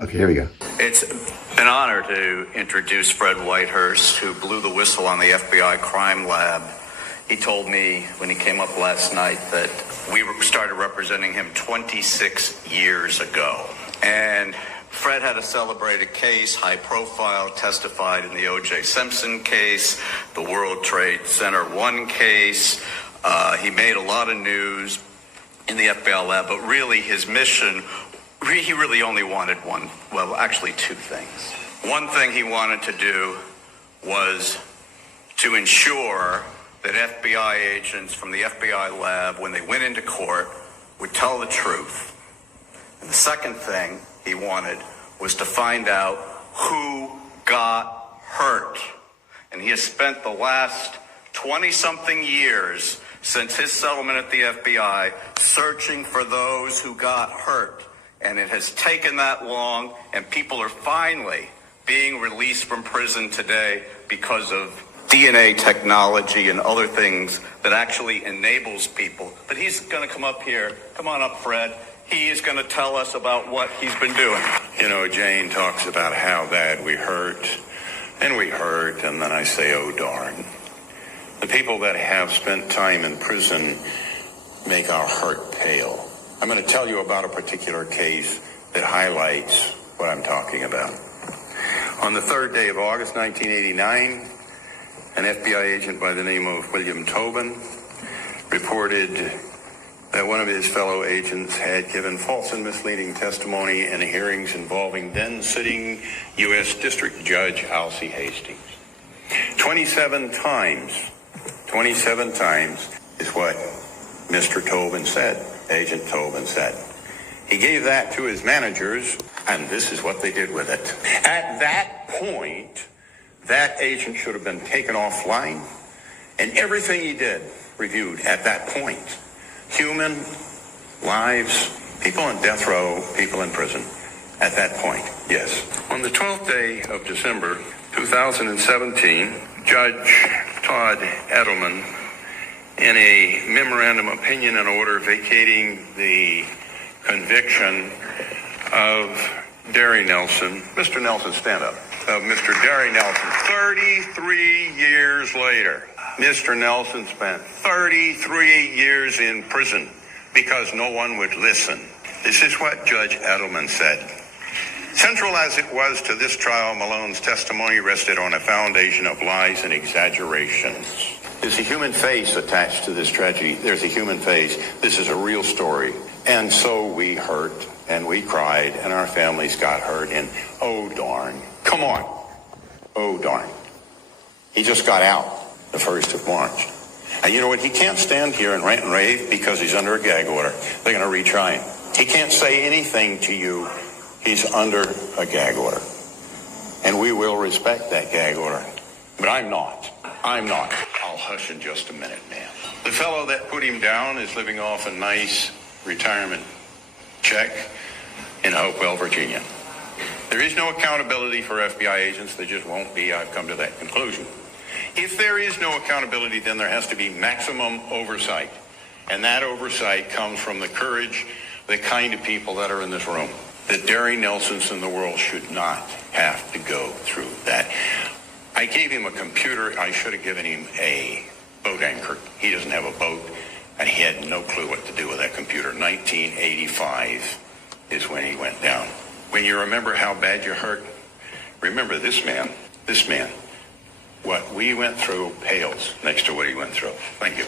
Okay, here we go. It's an honor to introduce Fred Whitehurst, who blew the whistle on the FBI crime lab. He told me when he came up last night that we started representing him 26 years ago. And Fred had a celebrated case, high profile, testified in the O.J. Simpson case, the World Trade Center 1 case. He made a lot of news in the FBI lab, but really his mission, he really only wanted one, well, actually two things. One thing he wanted to do was to ensure that FBI agents from the FBI lab, when they went into court, would tell the truth. And the second thing he wanted was to find out who got hurt. And he has spent the last 20-something years since his settlement at the FBI searching for those who got hurt. And it has taken that long, and people are finally being released from prison today because of DNA technology and other things that actually enables people. But he's going to come up here. Come on up, Fred. He is going to tell us about what he's been doing. You know, Jane talks about how bad we hurt, and then I say, oh, darn. The people that have spent time in prison make our heart pale. I'm going to tell you about a particular case that highlights what I'm talking about. On the 3rd day of August, 1989, an FBI agent by the name of William Tobin reported that one of his fellow agents had given false and misleading testimony in hearings involving then-sitting U.S. District Judge Alcee Hastings. 27 times is what Mr. Tobin said, Agent Tobin said. He gave that to his managers, and this is what they did with it. At that point, that agent should have been taken offline, and everything he did reviewed at that point. Human lives, people on death row, people in prison. At that point, yes. On the 12th day of December 2017, Judge Todd Edelman, in a memorandum opinion and order vacating the conviction of Derry Nelson, Mr. Nelson, stand up, of Mr. Derry Nelson, 33 years later. Mr. Nelson spent 33 years in prison because no one would listen. This is what Judge Edelman said. Central as it was to this trial, Malone's testimony rested on a foundation of lies and exaggerations. There's a human face attached to this tragedy. There's a human face. This is a real story. And so we hurt and we cried and our families got hurt and oh darn. Come on. Oh darn. He just got out the 1st of March. And you know what? He can't stand here and rant and rave because he's under a gag order. They're going to retry him. He can't say anything to you. He's under a gag order. And we will respect that gag order. But I'm not. I'll hush in just a minute, ma'am. The fellow that put him down is living off a nice retirement check in Hopewell, Virginia. There is no accountability for FBI agents. There just won't be. I've come to that conclusion. If there is no accountability, then there has to be maximum oversight. And that oversight comes from the courage, the kind of people that are in this room. The Derry Nelsons in the world should not have to go through that. I gave him a computer. I should have given him a boat anchor. He doesn't have a boat, and he had no clue what to do with that computer. 1985 is when he went down. When you remember how bad you hurt, remember this man. What we went through pales next to what he went through. Thank you.